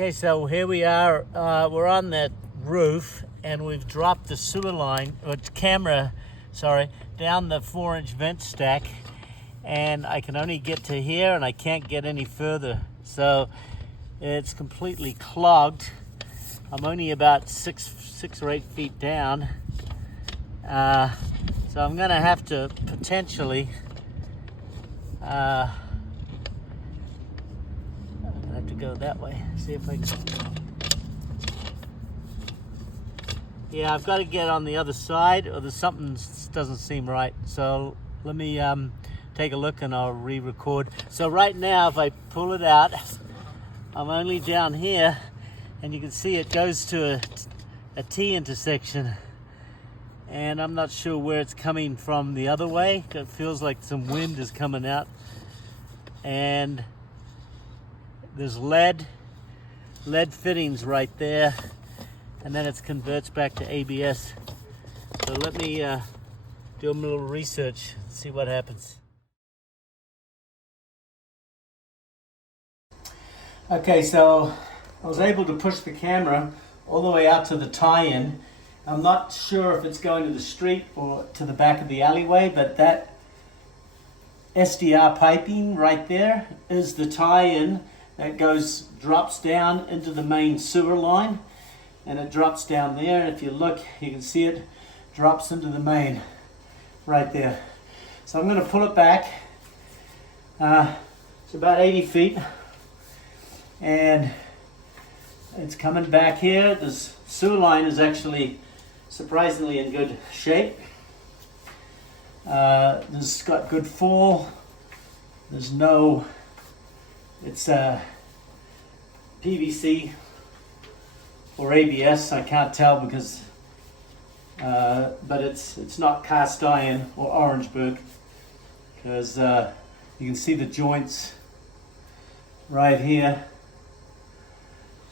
Okay, so here we are. We're on the roof, and we've dropped the sewer line, or camera, down the 4-inch vent stack, and I can only get to here, and I can't get any further. So it's completely clogged. I'm only about six or 8 feet down. So I'm gonna have to potentially I have to go that way. See if I can. Yeah, I've got to get on the other side, or there's something doesn't seem right. So let me take a look, and I'll re-record. So right now, if I pull it out, I'm only down here, and you can see it goes to a T intersection, and I'm not sure where it's coming from the other way. It feels like some wind is coming out, and there's lead fittings right there, and then it converts back to ABS. So let me do a little research, see what happens. Okay, so I was able to push the camera all the way out to the tie-in. I'm not sure if it's going to the street or to the back of the alleyway, but that SDR piping right there is the tie-in that drops down into the main sewer line, and it drops down there. If you look, you can see it drops into the main right there. So I'm going to pull it back. It's about 80 feet, and it's coming back here. This sewer line is actually surprisingly in good shape. This has got good fall. There's no, it's PVC or ABS, I can't tell because, but it's not cast iron or Orangeburg, because you can see the joints right here,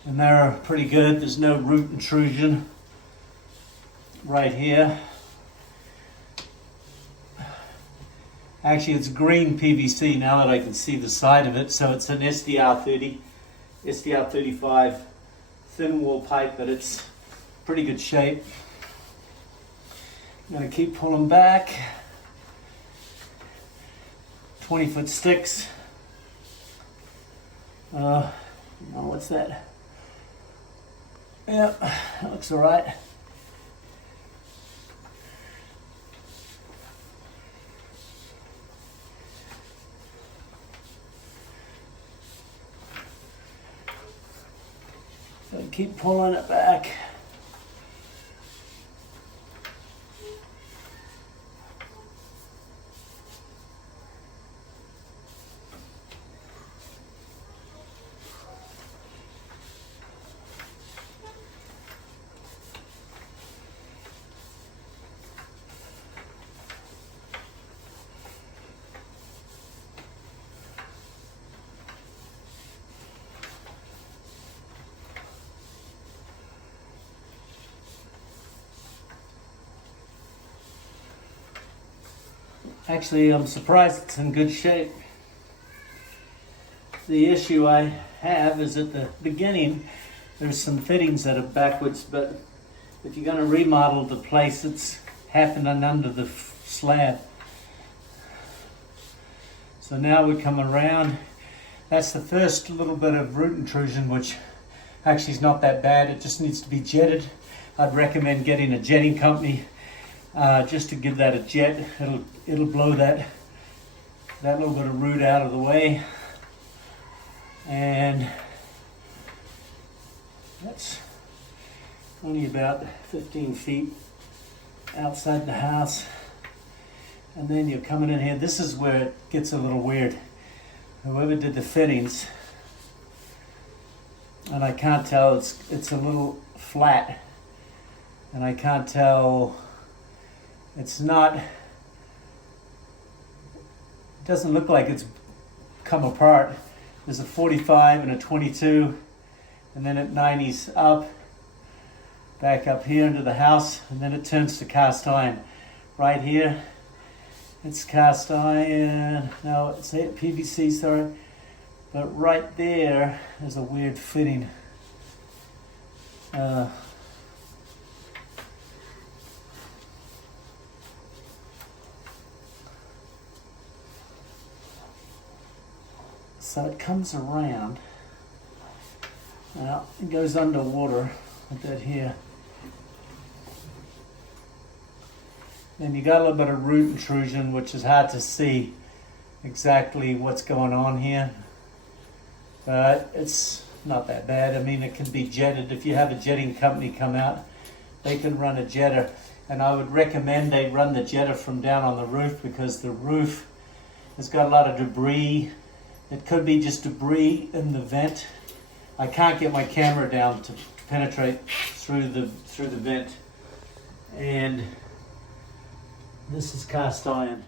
and they're pretty good. There's no root intrusion right here. Actually, it's green PVC now that I can see the side of it. So it's an SDR 35 thin wall pipe, but it's pretty good shape. I'm going to keep pulling back. 20-foot sticks. What's that? Yep, that looks all right. So keep pulling it back. Actually, I'm surprised it's in good shape. The issue I have is at the beginning, there's some fittings that are backwards, but if you're going to remodel the place, it's happening under the slab. So now we come around. That's the first little bit of root intrusion, which actually is not that bad. It just needs to be jetted. I'd recommend getting a jetting company just to give that a jet. It'll blow that little bit of root out of the way, and that's only about 15 feet outside the house. And then you're coming in here. This is where it gets a little weird. Whoever did the fittings, and I can't tell, it's a little flat, and I can't tell. It's not, it doesn't look like it's come apart. There's a 45 and a 22, and then it 90s up, back up here into the house, and then it turns to cast iron. Right here, it's cast iron, no, it's PVC, sorry. But right there is a weird fitting. So it comes around. Now it goes underwater with that here. Then you got a little bit of root intrusion, which is hard to see exactly what's going on here. But it's not that bad. I mean, it can be jetted. If you have a jetting company come out, they can run a jetter. And I would recommend they run the jetter from down on the roof, because the roof has got a lot of debris. It could be just debris in the vent. I can't get my camera down to penetrate through the vent. And this is cast iron.